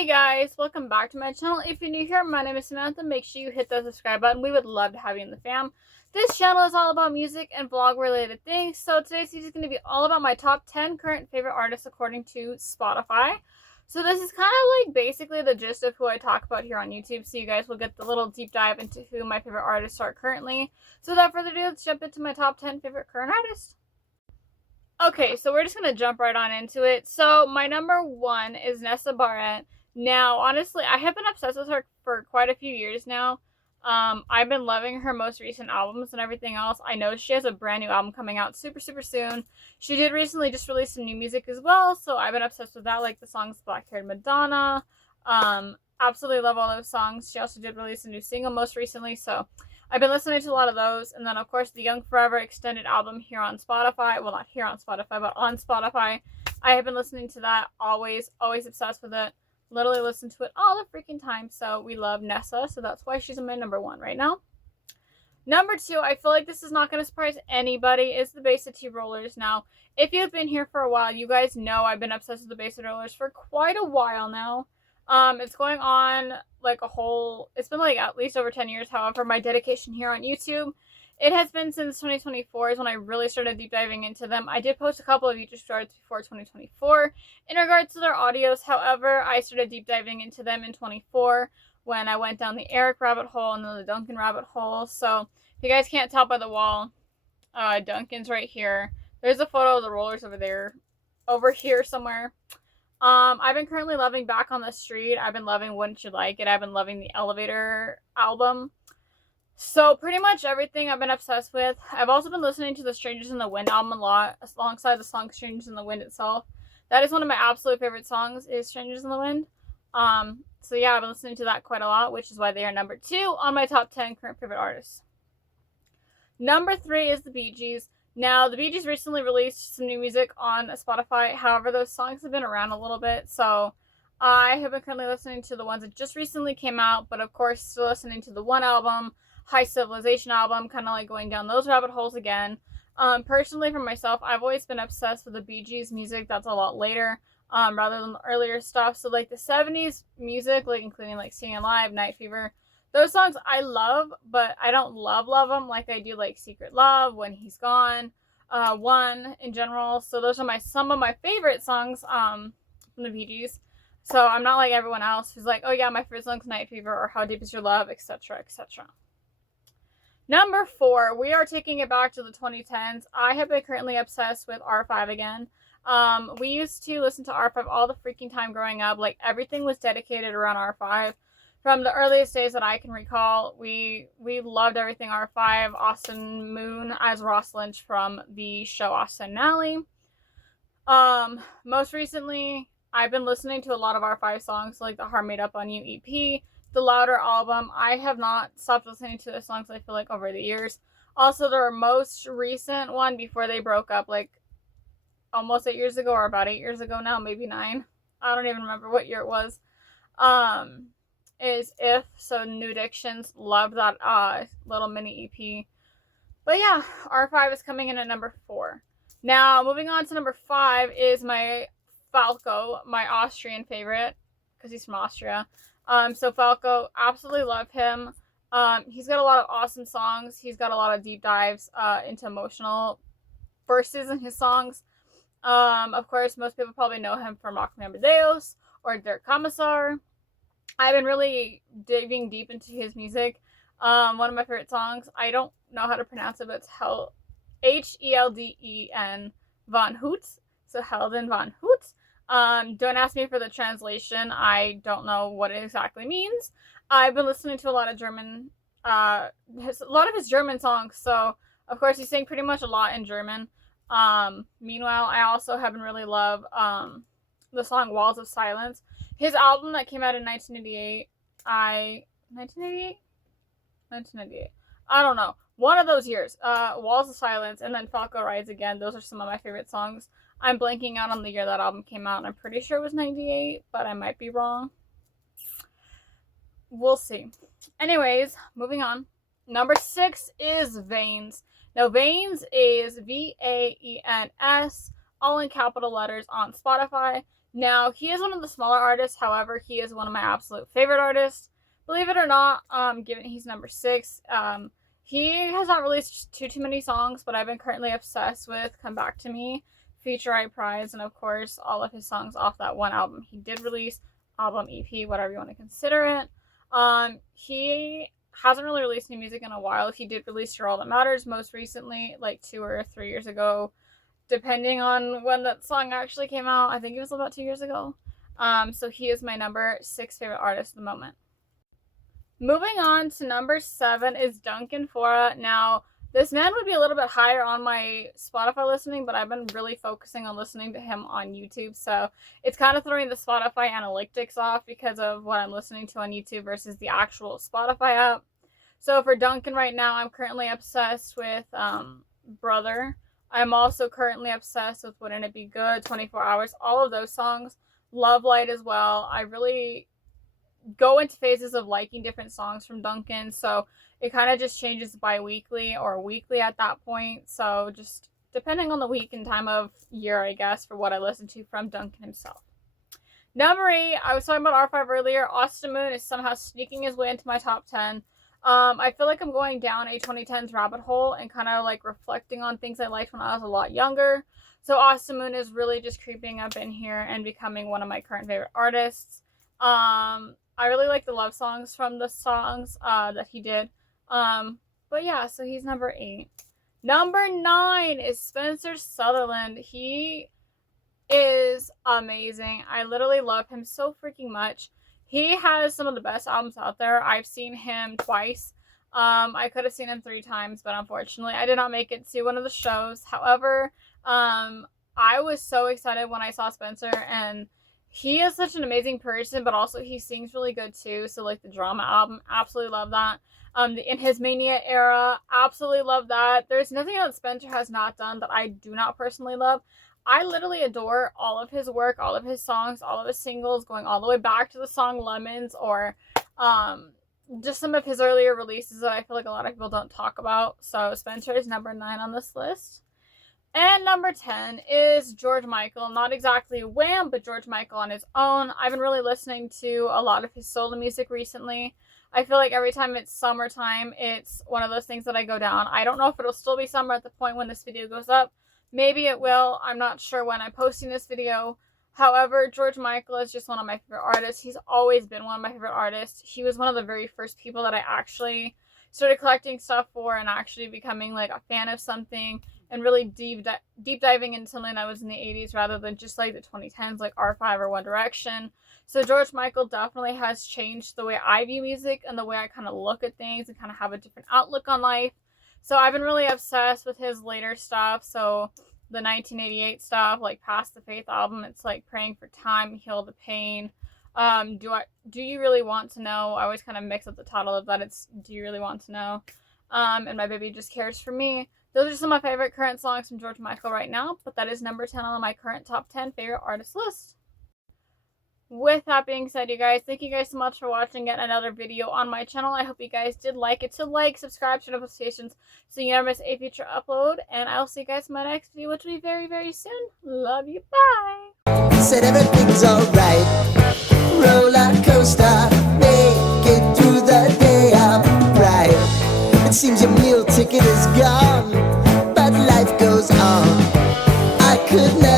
Hey guys, welcome back to my channel. If you're new here, my name is Samantha. Make sure you hit the subscribe button. We would love to have you in the fam. This channel is all about music and vlog related things. So today's video is going to be all about my top 10 current favorite artists according to Spotify. So this is kind of like basically the gist of who I talk about here on YouTube. So you guys will get the little deep dive into who my favorite artists are currently. So without further ado, let's jump into my top 10 favorite current artists. Okay, so we're just going to jump right on into it. So my number one is Nessa Barrett. Now, honestly, I have been obsessed with her for quite a few years now. I've been loving her most recent albums and everything else. I know she has a brand new album coming out super soon. She did recently just release some new music as well, so I've been obsessed with that, like the songs Black Haired Madonna. Absolutely love all those songs. She also did release a new single most recently, so I've been listening to a lot of those. And then, of course, the Young Forever extended album here on Spotify. Well, not here on Spotify, but on Spotify. I have been listening to that always obsessed with it. Literally listen to it all the freaking time. So we love Nessa, so that's why she's in my number one right now. Number two, I feel like this is not going to surprise anybody, is the Bay City Rollers. Now, if you've been here for a while, you guys know I've been obsessed with the Bay City Rollers for quite a while now. It's going on like it's been like at least over 10 years. However, my dedication here on YouTube, it has been since 2024 is when I really started deep diving into them. I did post a couple of YouTube shorts before 2024 in regards to their audios. However, I started deep diving into them in 24 when I went down the Eric rabbit hole and then the Duncan rabbit hole. So if you guys can't tell by the wall, Duncan's right here. There's a photo of the Rollers over here somewhere. I've been currently loving Back on the Street. I've been loving Wouldn't You Like It. I've been loving the Elevator album. So pretty much everything I've been obsessed with. I've also been listening to the Strangers in the Wind album a lot, alongside the song Strangers in the Wind itself. That is one of my absolute favorite songs, is Strangers in the Wind. So yeah, I've been listening to that quite a lot, which is why they are number 2 on my top 10 current favorite artists. Number 3 is the Bee Gees. Now, the Bee Gees recently released some new music on Spotify. However, those songs have been around a little bit, so I have been currently listening to the ones that just recently came out, but of course, still listening to the one album, High Civilization album, kind of like going down those rabbit holes again. Personally, for myself, I've always been obsessed with the Bee Gees music that's a lot later, rather than the earlier stuff. So, like the 70s music, like including like Staying Alive, Night Fever, those songs I love, but I don't love them like I do like Secret Love, When He's Gone, One in general. So those are some of my favorite songs from the Bee Gees. So I'm not like everyone else who's like, oh yeah, my favorite song's Night Fever or How Deep Is Your Love, etc., etc. Number 4, we are taking it back to the 2010s. I have been currently obsessed with R5 again. We used to listen to R5 all the freaking time growing up. Like everything was dedicated around R5. From the earliest days that I can recall, we loved everything R5. Austin Moon as Ross Lynch from the show Austin and Ally. Most recently, I've been listening to a lot of R5 songs, like the Heart Made Up on You EP, the Louder album. I have not stopped listening to the songs, I feel like, over the years. Also, their most recent one before they broke up, like almost 8 years ago, or about 8 years ago now, maybe 9. I don't even remember what year it was. Is If, so New Addictions. Love that little mini EP. But yeah, R5 is coming in at number 4. Now, moving on to number 5 is my Falco, my Austrian favorite, because he's from Austria. So Falco, absolutely love him. He's got a lot of awesome songs. He's got a lot of deep dives into emotional verses in his songs. Of course, most people probably know him from Rock Me Amadeus or Der Kommissar. I've been really digging deep into his music. One of my favorite songs, I don't know how to pronounce it, but it's Helden von Hoots. So Helden von Hoots. Don't ask me for the translation. I don't know what it exactly means. I've been listening to a lot of German, a lot of his German songs. So, of course, he sang pretty much a lot in German. Meanwhile, I also happen to really love the song Walls of Silence. His album that came out in 1988, 1998? I don't know. One of those years. Walls of Silence and then Falco Rides Again. Those are some of my favorite songs. I'm blanking out on the year that album came out, and I'm pretty sure it was 98, but I might be wrong. We'll see. Anyways, moving on. Number 6 is Veins. Now, Veins is Vaens. all in capital letters on Spotify. Now, he is one of the smaller artists, however, he is one of my absolute favorite artists. Believe it or not, given he's number 6, he has not released too many songs, but I've been currently obsessed with Come Back to Me, Future I Prize, and of course, all of his songs off that one album he did release, album, EP, whatever you want to consider it. He hasn't really released new music in a while. He did release You're All That Matters most recently, like 2 or 3 years ago, depending on when that song actually came out. I think it was about 2 years ago. So he is my number 6 favorite artist at the moment. Moving on to number 7 is Duncan Fora. Now, this man would be a little bit higher on my Spotify listening, but I've been really focusing on listening to him on YouTube, so it's kind of throwing the Spotify analytics off because of what I'm listening to on YouTube versus the actual Spotify app. So for Duncan right now, I'm currently obsessed with Brother. I'm also currently obsessed with Wouldn't It Be Good, 24 Hours, all of those songs. Love Light as well. I really go into phases of liking different songs from Duncan, so it kind of just changes bi-weekly or weekly at that point. So just depending on the week and time of year, I guess, for what I listen to from Duncan himself. Number 8, I was talking about R5 earlier. Austin Moon is somehow sneaking his way into my top 10. I feel like I'm going down a 2010s rabbit hole and kind of like reflecting on things I liked when I was a lot younger. So Austin Moon is really just creeping up in here and becoming one of my current favorite artists. I really like the love songs from the songs that he did. But yeah, so he's number 8. Number 9 is Spencer Sutherland. He is amazing. I literally love him so freaking much. He has some of the best albums out there. I've seen him twice. I could have seen him 3 times, but unfortunately I did not make it to one of the shows. However, I was so excited when I saw Spencer, and he is such an amazing person, but also he sings really good too. So like the Drama album, absolutely love that. In his Mania era, absolutely love that. There's nothing that Spencer has not done that I do not personally love. I literally adore all of his work, all of his songs, all of his singles, going all the way back to the song Lemons, or just some of his earlier releases that I feel like a lot of people don't talk about. So Spencer is number 9 on this list. And number 10 is George Michael. Not exactly Wham, but George Michael on his own. I've been really listening to a lot of his solo music recently. I feel like every time it's summertime, it's one of those things that I go down. I don't know if it'll still be summer at the point when this video goes up. Maybe it will. I'm not sure when I'm posting this video. However, George Michael is just one of my favorite artists. He's always been one of my favorite artists. He was one of the very first people that I actually started collecting stuff for and actually becoming like a fan of something and really deep diving into something that was in the 80s rather than just like the 2010s like R5 or One Direction. So George Michael definitely has changed the way I view music and the way I kind of look at things and kind of have a different outlook on life. So I've been really obsessed with his later stuff. So the 1988 stuff, like Past the Faith album, it's like Praying for Time, Heal the Pain. Do You Really Want to Know? I always kind of mix up the title of that. It's Do You Really Want to Know? And My Baby Just Cares for Me. Those are some of my favorite current songs from George Michael right now, but that is number 10 on my current top 10 favorite artist list. With that being said, you guys, thank you guys so much for watching yet another video on my channel. I hope you guys did like it. So like, subscribe, turn notifications so you never miss a future upload. And I'll see you guys in my next video, which will be very, very soon. Love you. Bye. Said everything's alright. Roller coaster, make it through the day. I'm right. It seems your meal ticket is gone, but life goes on. I could never